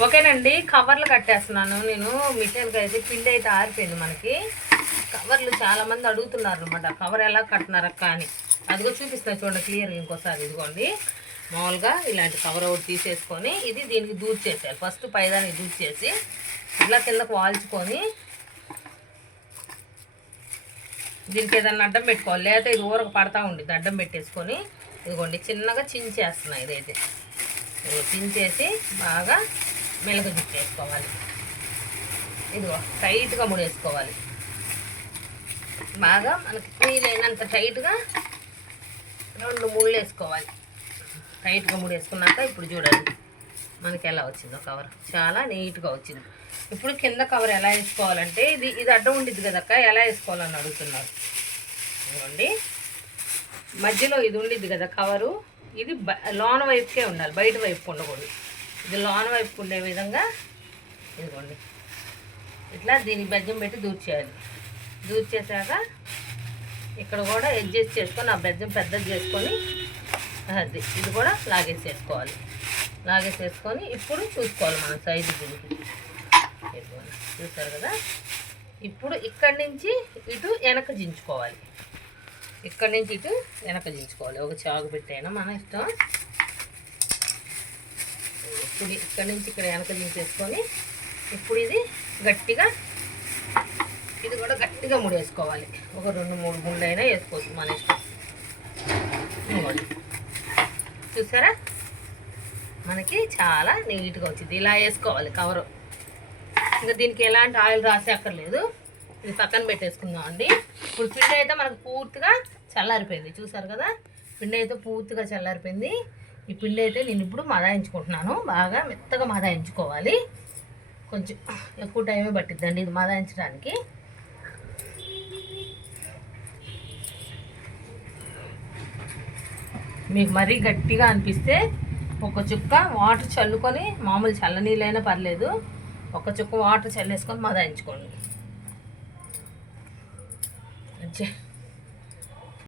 ఓకేనండి, కవర్లు కట్టేస్తున్నాను నేను. మిషన్కి అయితే పిండి అయితే ఆరిపోయింది మనకి. కవర్లు చాలామంది అడుగుతున్నారు అనమాట, కవర్ ఎలా కట్టినారక్క అని. అదిగో చూపిస్తాను చూడండి క్లియర్గా ఇంకోసారి. ఇదిగోండి, మామూలుగా ఇలాంటి కవర్ ఒకటి తీసేసుకొని ఇది దీనికి దూర్ చేసేయాలి. ఫస్ట్ పైదానికి దూర్ చేసి ఇట్లా కిందకు వాల్చుకొని దీనికి ఏదన్నా అడ్డం పెట్టుకోవాలి, లేకపోతే ఇది ఊరకు పడతా ఉండిద్ది. అడ్డం పెట్టేసుకొని ఇదిగోండి చిన్నగా చించేస్తున్నాయి. ఇదైతే చించేసి బాగా మెలక చుట్టేసుకోవాలి. ఇదిగో టైట్గా ముడేసుకోవాలి. బాగా మనకి వీలైనంత టైట్గా 2 ముళ్ళు వేసుకోవాలి. టైట్గా ముడేసుకున్నాక ఇప్పుడు చూడండి మనకి ఎలా వచ్చిందో కవర్. చాలా నీట్గా వచ్చింది. ఇప్పుడు కింద కవర్ ఎలా వేసుకోవాలంటే ఇది అడ్డం ఉండిద్ది కదక్క, ఎలా వేసుకోవాలని అడుగుతున్నారు. ఇదిగోండి మధ్యలో ఇది ఉండిద్ది కదా కవరు, ఇది లోన వైపుకే ఉండాలి, బయట వైపు ఉండకూడదు. ఇది లోన వైపు ఉండే విధంగా ఇదిగోండి ఇట్లా దీనికి బెజ్జం పెట్టి దూర్చేయాలి. దూర్చేసాక ఇక్కడ కూడా అడ్జస్ట్ చేసుకొని ఆ బెజ్జం పెద్దది చేసుకొని అది ఇది కూడా లాగేసేసుకోవాలి. లాగేసేసుకొని ఇప్పుడు చూసుకోవాలి మనం సైజు దీనికి. చూసారు కదా, ఇప్పుడు ఇక్కడి నుంచి ఇటు వెనక దించుకోవాలి. ఇక్కడి నుంచి ఇటు వెనక దించుకోవాలి. ఒక చాకు పెట్టైనా మన ఇష్టం. ఇప్పుడు ఇక్కడి నుంచి ఇక్కడ వెనక దించేసుకొని ఇప్పుడు ఇది గట్టిగా, ఇది కూడా గట్టిగా ముడేసుకోవాలి. ఒక 2-3 ముళ్ళు అయినా వేసుకోవచ్చు మన ఇష్టం. చూసారా, మనకి చాలా నీట్గా వచ్చింది. ఇలా వేసుకోవాలి కవరు. ఇంకా దీనికి ఎలాంటి ఆయిల్ రాసేక్కర్లేదు. ఇది పక్కన పెట్టేసుకుందాం అండి. ఇప్పుడు పిండి అయితే మనకు పూర్తిగా చల్లారిపోయింది. చూసారు కదా, పిండి అయితే పూర్తిగా చల్లారిపోయింది. ఈ పిండి అయితే నేను ఇప్పుడు మదాయించుకుంటున్నాను. బాగా మెత్తగా మదాయించుకోవాలి. కొంచెం ఎక్కువ టైమే పట్టిద్దండి ఇది మదాయించడానికి. మీకు మరీ గట్టిగా అనిపిస్తే ఒక చుక్క వాటర్ చల్లుకొని, మామూలు చల్లనీళ్ళైనా పర్లేదు, ఒక చుక్క వాటర్ చల్లేసుకొని మదాయించుకోండి.